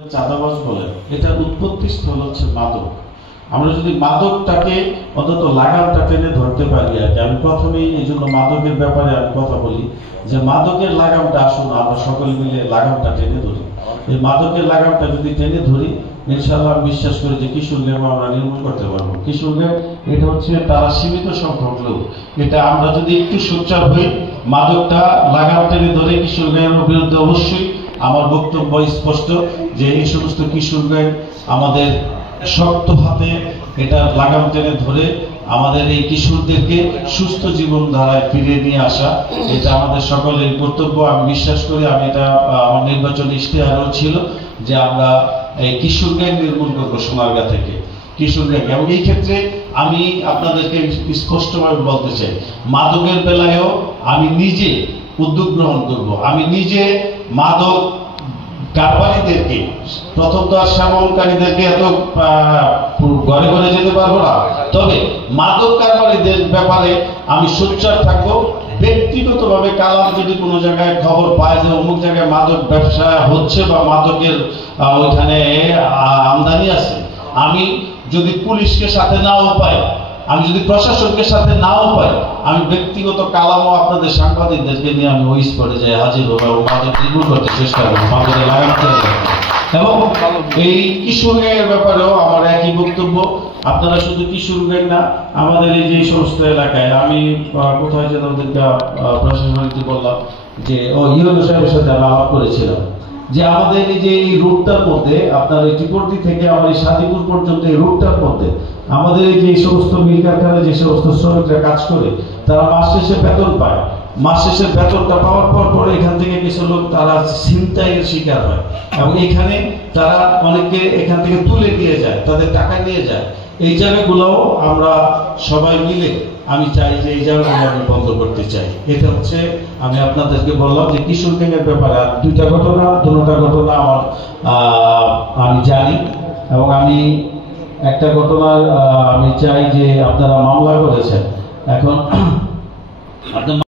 চাঁদাবাজ বলেন, এটার উৎপত্তি স্থল হচ্ছে মাদক। আমরা যদি মাদকটাকে অন্তত লাগামটা টেনে ধরতে পারি আর কি। আমি প্রথমেই এই জন্য মাদকের ব্যাপারে আমি কথা বলি যে মাদকের লাগামটা আসুন আমরা সকলে মিলে লাগামটা টেনে ধরি। এই মাদকের লাগামটা যদি টেনে ধরি ইনশাআল্লাহ আমি বিশ্বাস করি যে কিশোর গ্যাং আমরা নির্মূল করতে পারবো। কিশোর গ্যাং এটা হচ্ছে তারা সীমিত সংখ্যক লোক, এটা আমরা যদি একটু সোচ্চার হই মাদকটা লাগাম টেনে ধরে কিশোর গ্যাংয়ের বিরুদ্ধে অবশ্যই আমার বক্তব্য স্পষ্ট যে এই সমস্ত কিশোর গ্যাং আমাদের শক্ত হাতে এটা লাগাম টেনে ধরে আমাদের এই কিশোরদেরকে সুস্থ জীবনধারায় ফিরিয়ে নিয়ে আসা, এটা আমাদের সকলের কর্তব্য। আমি বিশ্বাস করি, আমি এটা আমার নির্বাচনী ইশতেহারও ছিল যে আমরা এই কিশোর গ্যাং নির্মূল করবো সোনারগাঁ থেকে, কিশোর গ্যাং। এবং এই ক্ষেত্রে আমি আপনাদেরকে স্পষ্টভাবে বলতে চাই মাদকের বেলায়ও আমি নিজে উদ্যোগ গ্রহণ করব। আমি নিজে মাদক কারবারিদেরকে, প্রথম তো আর সেবনকারীদেরকে এত ঘরে ঘরে যেতে পারবো না, তবে মাদক কারবারিদের ব্যাপারে আমি সোচ্চার থাকবো। ব্যক্তিগতভাবে কালাম যদি কোনো জায়গায় খবর পায় যে অমুক জায়গায় মাদক ব্যবসা হচ্ছে বা মাদকের ওইখানে আমদানি আছে, আমি যদি পুলিশকে সাথে নাও পাই, আমি যদি প্রশাসনকে সাথে নাও পাই, আমি ব্যক্তিগত কালামও আপনাদের সাংবাদিকদেরকে নিয়ে আমি ওই স্পটে যাই হাজির হবো এবং মাদক নির্মূল করতে চেষ্টা করবো, মাদকের লাগাম টেনে ধরবো। এবং এই কিশোর গ্যাংয়ের ব্যাপারেও আমার একই বক্তব্য। আপনারা শুধু কিশোর গ্যাং না, আমাদের এই যে সমস্ত এলাকায় আমি কোথায় যেন ওদেরকে প্রশাসনিক বললাম যে ইউনো সাহেবের সাথে আমি আলাপ করেছিলাম যে আমাদের এই যে এই রুটটার মধ্যে আপনার এই টিপর্তি থেকে আমার এই সাদিপুর পর্যন্ত এই রুটটার মধ্যে আমাদের এই যে সমস্ত মিল কারখানায় যে সমস্ত শ্রমিকরা কাজ করে তারা মাস শেষে বেতন পায়। মাস শেষের বেতনটা পাওয়ার পর এখান থেকে কিছু লোক তারা ছিনতাইয়ের শিকার হয় এবং এখানে তারা অনেকে এখান থেকে তুলে নিয়ে যায়, তাদের টাকা নিয়ে যায়। এই জায়গাগুলোও আমরা সবাই মিলে আমি চাই যে এই জায়গাগুলো আমি বন্ধ করতে চাই। এটা হচ্ছে আমি আপনাদেরকে বললাম যে কিশোর গ্যাংয়ের ব্যাপারে আর দুটা ঘটনা আমার আমি জানি এবং আমি একটা ঘটনার আমি চাই যে আপনারা মামলা করেছেন এখন